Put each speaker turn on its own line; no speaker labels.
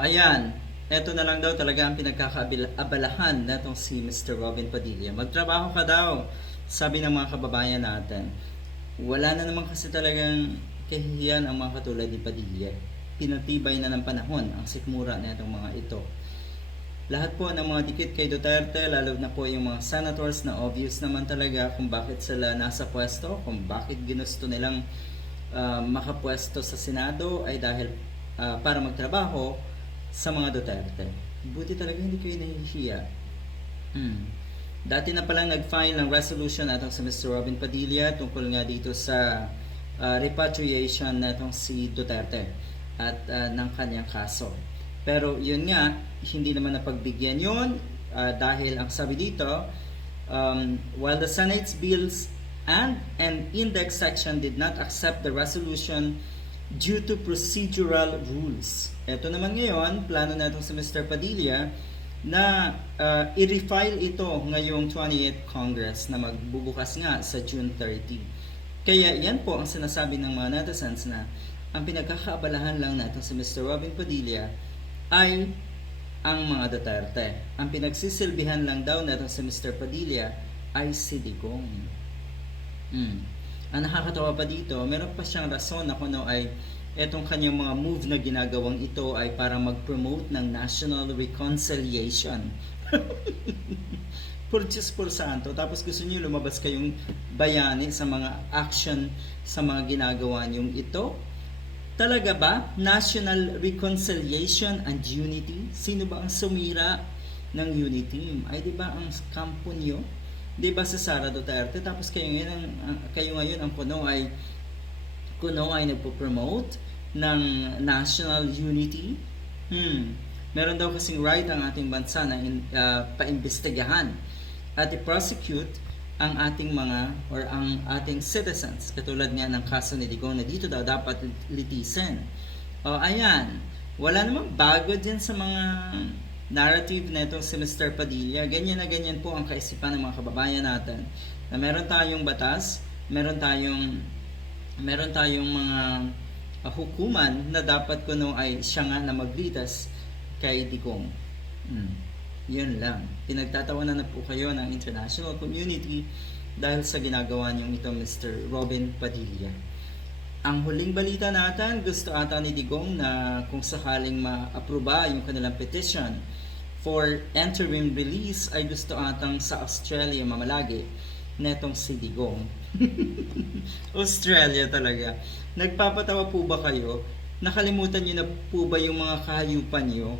Ayan, eto na lang daw talaga ang pinagkakaabalahan natong si Mr. Robin Padilla. Magtrabaho ka daw, sabi ng mga kababayan natin. Wala na naman kasi talagang kahihiyan ang mga katulad ni Padilla. Pinatibay na ng panahon ang sikmura na itong mga ito. Lahat po ng mga dikit kay Duterte, lalo na po yung mga senators na obvious naman talaga kung bakit sila nasa pwesto, kung bakit ginusto nilang uh, makapwesto sa Senado ay dahil uh, para magtrabaho sa mga Duterte. Buti talaga hindi kayo nahihiya. Hmm. Dati na palang nag-file ng resolution natong si Mr. Robin Padilla tungkol nga dito sa uh, repatriation natong si Duterte at uh, ng kanyang kaso. Pero yun nga, hindi naman napagbigyan yun uh, dahil ang sabi dito, um, while the Senate's bills and an index section did not accept the resolution due to procedural rules. Ito naman ngayon, plano natin si Mr. Padilla na uh, i-refile ito ngayong 28th Congress na magbubukas nga sa June 30. Kaya yan po ang sinasabi ng mga netizens na ang pinagkakaabalahan lang natin si Mr. Robin Padilla ay ang mga Duterte. Ang pinagsisilbihan lang daw natin si Mr. Padilla ay si Digong. Hmm. Ang nakakatawa pa dito, meron pa siyang rason na kung ano ay etong kanyang mga move na ginagawang ito ay para mag-promote ng national reconciliation. por Diyos por santo. Tapos gusto niyo lumabas kayong bayani sa mga action sa mga ginagawa niyong ito. Talaga ba? National reconciliation and unity? Sino ba ang sumira ng unity? Ay di ba ang kampo niyo? Di ba sa Sara Duterte? Tapos kayo ngayon, ang, kayo ngayon ang kuno ay kuno ay nagpo-promote ng national unity. Hmm. Meron daw kasing right ang ating bansa na in, uh, paimbestigahan at i-prosecute ang ating mga or ang ating citizens katulad nga ng kaso ni Digong na dito daw dapat litisin. O ayan, wala namang bago din sa mga narrative na itong si Mr. Padilla. Ganyan na ganyan po ang kaisipan ng mga kababayan natin. Na meron tayong batas, meron tayong meron tayong mga uh, hukuman na dapat kuno ay siya nga na maglitas kay Digong. Hmm. Yun lang. Pinagtatawanan na po kayo ng international community dahil sa ginagawa niyong ito Mr. Robin Padilla. Ang huling balita natin, gusto ata ni Digong na kung sakaling ma-aproba yung kanilang petition for interim release ay gusto atang sa Australia mamalagi netong si Digong. Australia talaga. Nagpapatawa po ba kayo? Nakalimutan niyo na po ba yung mga kahayupan niyo